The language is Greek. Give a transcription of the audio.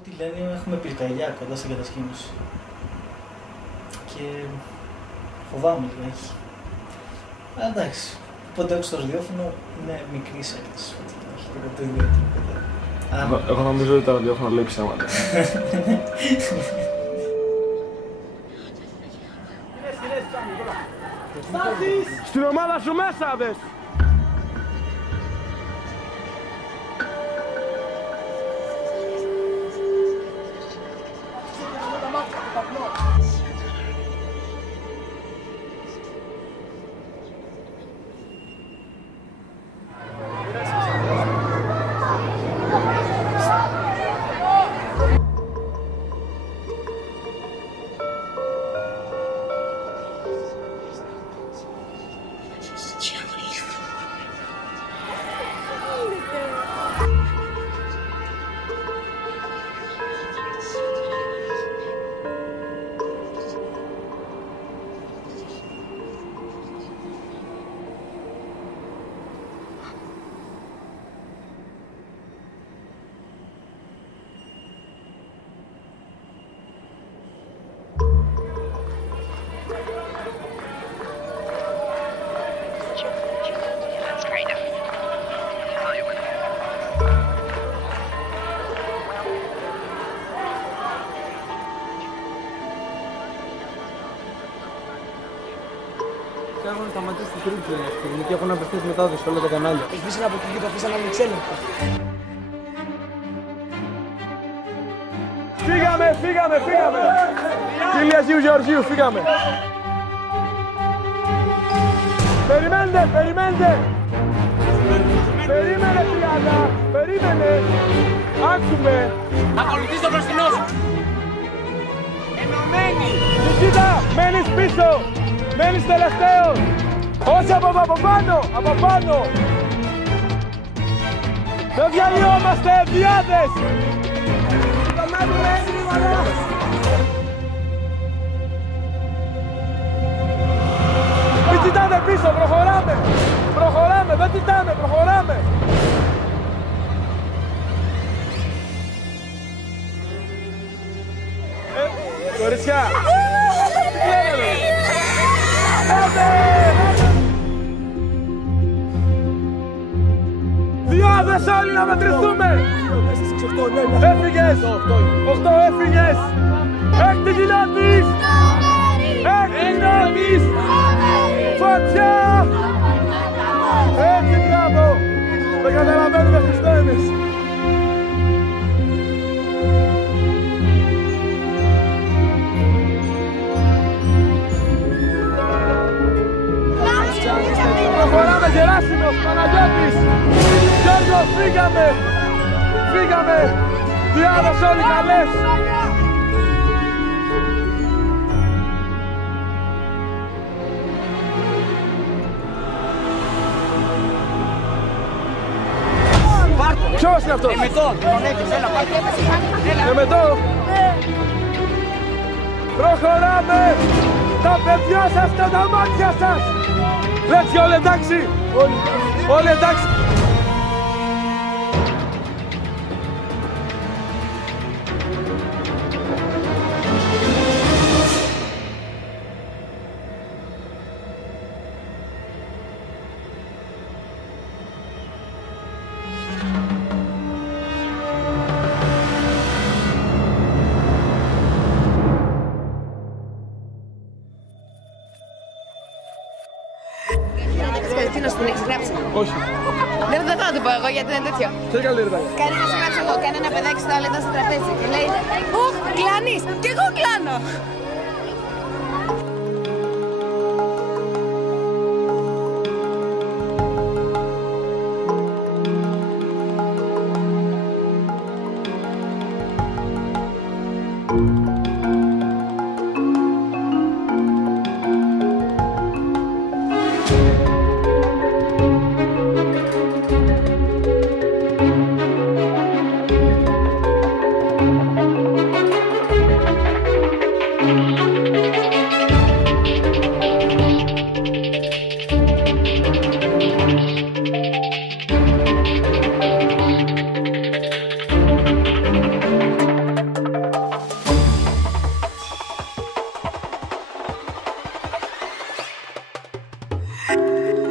Ό,τι λένε έχουμε πυρκαγιά κοντά στην κατασκήνωση. Και φοβάμαι λιγάκι. Αλλά εντάξει, πότε έχω στο ραδιόφωνο είναι μικρή έκταση. Όχι το ιδιαίτερο. Εγώ νομίζω ότι το ραδιόφωνο λέει ψέματα. Στην ομάδα σου μέσα, δες! Έχουν σταματήσει τη τρίτη στιγμή και έχουν απευθείας μετάδοση σε όλα τα κανάλια. Ελπίζουν από εκεί και το αφήσαν ανεξέλεγκτο. Φύγαμε! Φίλοι Αγίου Γεωργίου, φύγαμε! Περιμένετε! Περίμενε, Τριάννα! Περίμενε! Άκουμε! Ακολουθείς το μπροστινό σου! Ενωμένοι! Νικήτα! Μένεις πίσω! Μένεις τελευταίος! Όχι από πάνω! Δεν διαλυόμαστε, διάδες! Μην κοιτάτε πίσω, προχωράμε, δεν κοιτάμε, προχωράμε! Κορίτσια! Τι κάνετε! Διάδες όλοι να μετρηθούμε! Έφυγες! 8 έφυγες! Έκτη γυλάτης! Φωτιά! Έτσι, μπράβο! Δεν καταλαβαίνουμε Χριστένες! Προχωράμε, Γεράσιμος, Παναγιώτης! Γιώργο, φύγαμε! Διάδες όλοι καλές! Ποιος είναι αυτός? Εμετό! Προχωράμε! Τα παιδιά σας και τα μάτια σας! Έτσι, όλοι εντάξει! Όλοι εντάξει! Τι να σου την έχεις γράψει? Όχι. Δεν θα το πω εγώ γιατί είναι τέτοιο. Τι καλύτερη ήταν? Κάνει να σου γράψω εγώ. Κάνει ένα παιδάκι στο άλλο στο τραπέζι και λέει «Ουχ, κλάνεις! Κι εγώ κλάνω!» Ω!